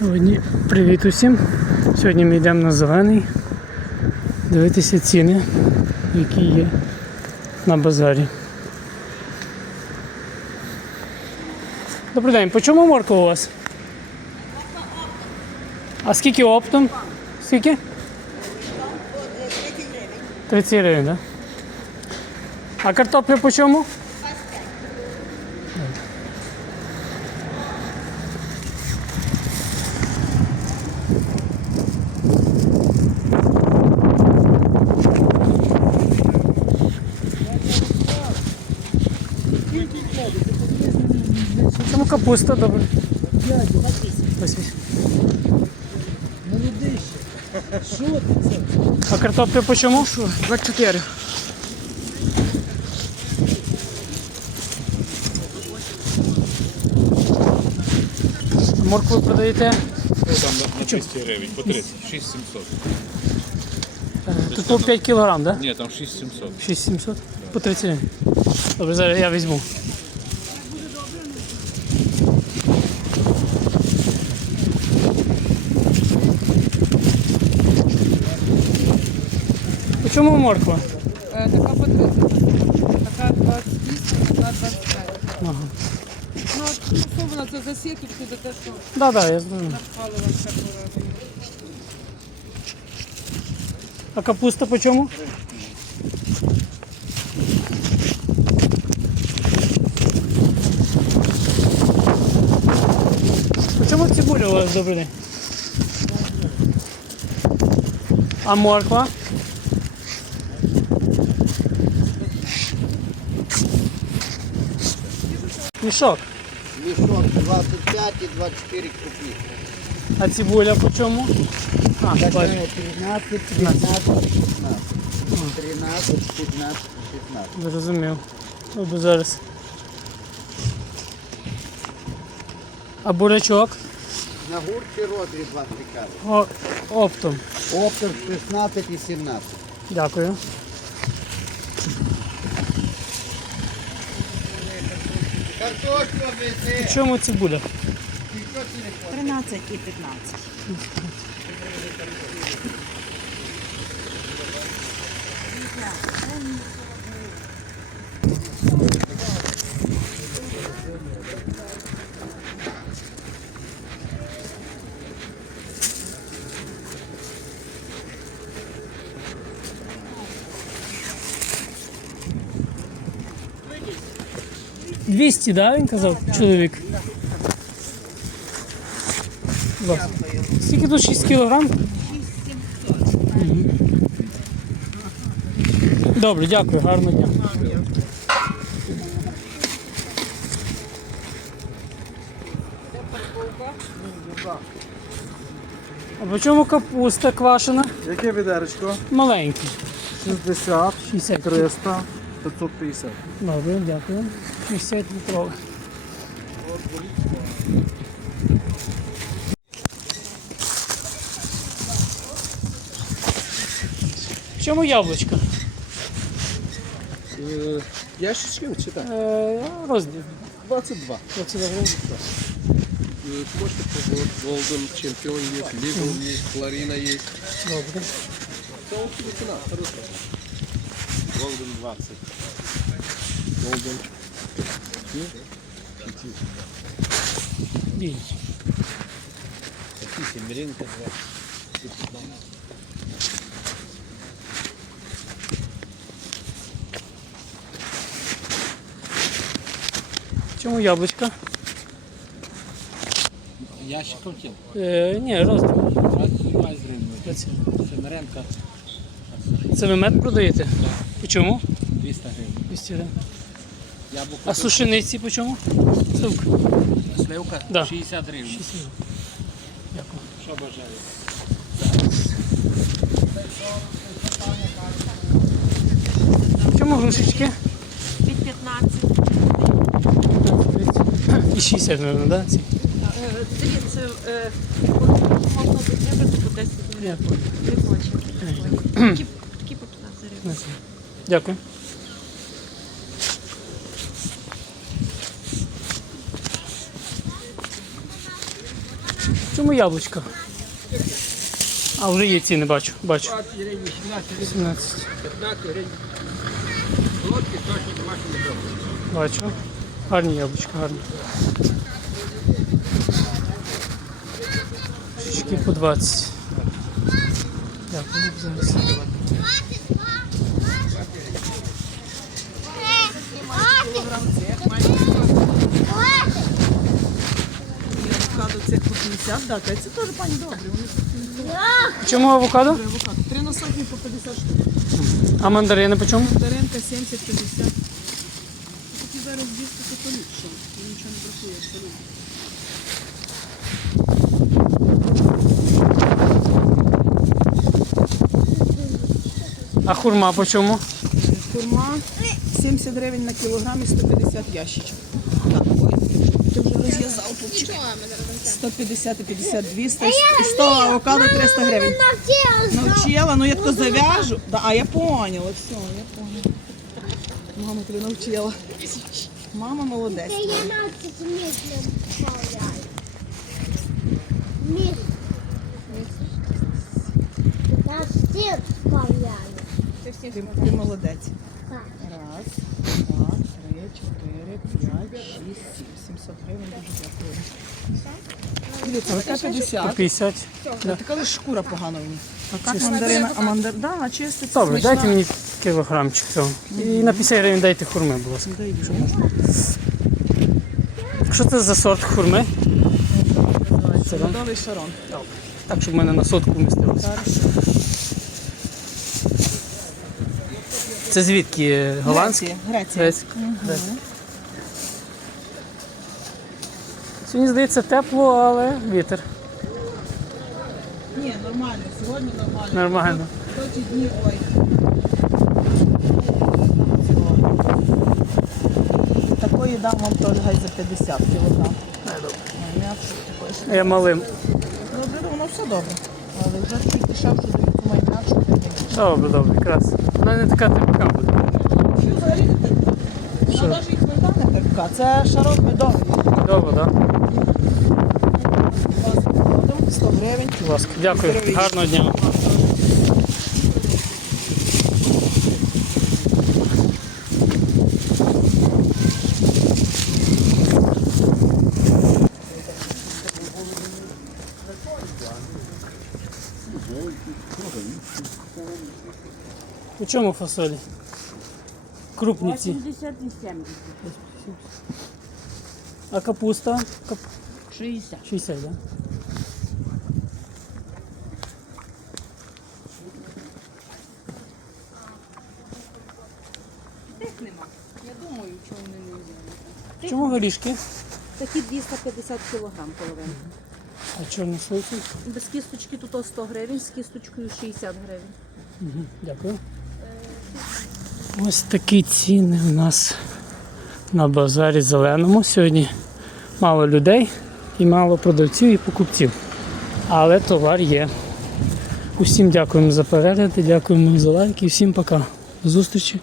Сьогодні привіт усім. Сьогодні ми йдемо на зелений дивитися ціни, які є на базарі. Добрий день, по чому морква у вас? А скільки оптом? Скільки? 30 гривень, так? А картопля по чому? Чому капуста, добре? Ось ось. Що ти це? А картопля по чому? 24. Моркву продаєте? Там на- на 200 гривень, по 30, 6700. Е, Тут по 5 кілограм, так? Да? Ні, там 6700. 6700? По 30 гривень. Добре, зараз я візьму. Чому морква? Така по 30, така 28, така 25. Ага. Ну, особливо це за сіточку, за те, що Да, да, я знаю. напхали вам все. А капуста по чому? По чому цибуля у вас добрий? А морква? Мішок. Мішок 25 і 24 купі. А цибуля по чому? А, бачу. 13, 15, 16. 13, 15, 16. Зрозумів. Буду зараз. А бурячок? На гурті розріз вас цікавить. О, оптом. Оптом 16 і 17. Дякую. В чому цибуля? 13 і 15. – 200, да, він казав, чоловік? Скільки тут 6 кілограм? Добре, дякую, гарного дня. А по чому капуста квашена? Яке відеречко? Маленька. 60, 60. 300, 550. Добре, дякую. 60 літрових. В чому яблучко? Ящички чи так? Е, розділ. 22. 22 гривень. Можете пробовать Golden Чемпион есть, Legal есть, Флорина есть. Добре. Це очень цена, хорошая. Golden 20. Golden. Дінь. Семеринка 20. В чому яблучко? Ящиков тіл. Е, ні, розділ. 20 гривень. Оце. Семеренка Це ви мед продаєте? По чому? 200 гривень. 200 гривень. Яблуко А сушениці по чому? Сливка. сливка Да. 60 гривень. 6 гривень. Дякую. Що бажаю? В чому грушечки? Від 15. І 60, мабуть, да? Ці? Дивіться, е, можна вибрати по 10 Гривень. Такі такі по 15 гривень. Дякую. Чому яблучка? А вже є ціни, бачу, бачу. 18. Бачу. Гарні яблучка, гарні. Шишки по 20. Зараз. Авокадо цих по 50, так, це теж пані добре. Вони Чому авокадо? авокадо. Три на сотні по 50 штук. А мандарини по чому? Даренка 70-50. Такі зараз дійсно то ліпше. Нічого не бракує абсолютно. А хурма по чому? Курма 70 гривень на кілограм і 150 ящичок. Так, ой, ти вже розв'язав тут. 150 і 50, 200, і 100 авокадо 300 гривень. Навчила, ну я тако зав'яжу. Да, а я поняла, все, я поняла. Мама тебе навчила. Мама молодець. 11 місць Ти, ти молодець. Раз, два, три, чотири, п'ять, шість, сім. 700 гривень дуже дякую. Дивіться, така По 50. 50. Така лише шкура погана в ній. А як мандарина? А мандар... Да, чиститься, Добре, дайте мені кілограмчик цього. І на 50 гривень дайте хурми, будь ласка. Дай, якщо можна. Що це за сорт хурми? Це Льодовий шарон. Так, щоб в мене на сотку вмістилося. Це звідки? Голландський? Греція. Грецьк. Сьогодні здається тепло, але вітер. Ні, нормально, сьогодні нормально. Нормально. Ті дні, ой. Такої дам вам теж гай за 50 кілограм. М'якше, такої ж. Я малим. Добре, ну, воно все добре. Але вже чуть дешевше дають м'якше. Добре, добре, якраз. Вона не така терпка буде. Що взагалі не терпка? Вона навіть тверда не терпка. Це шарок медовий. Добре, так? Да? 100 гривень. Будь ласка, дякую. Гарного дня. У чому фасолі? Крупні ці. 80 і 70. А капуста? Кап... 60. 60, так? Да? Тих нема. Я думаю, чого вони не взяли. Чому горішки? Такі 250 кілограм половинка. А чорні слойки? Без кісточки тут 100 гривень, з кісточкою 60 гривень. Дякую. Ось такі ціни у нас на базарі зеленому. Сьогодні мало людей і мало продавців і покупців. Але товар є. Усім дякуємо за перегляд, дякуємо за лайки. Всім пока. До зустрічі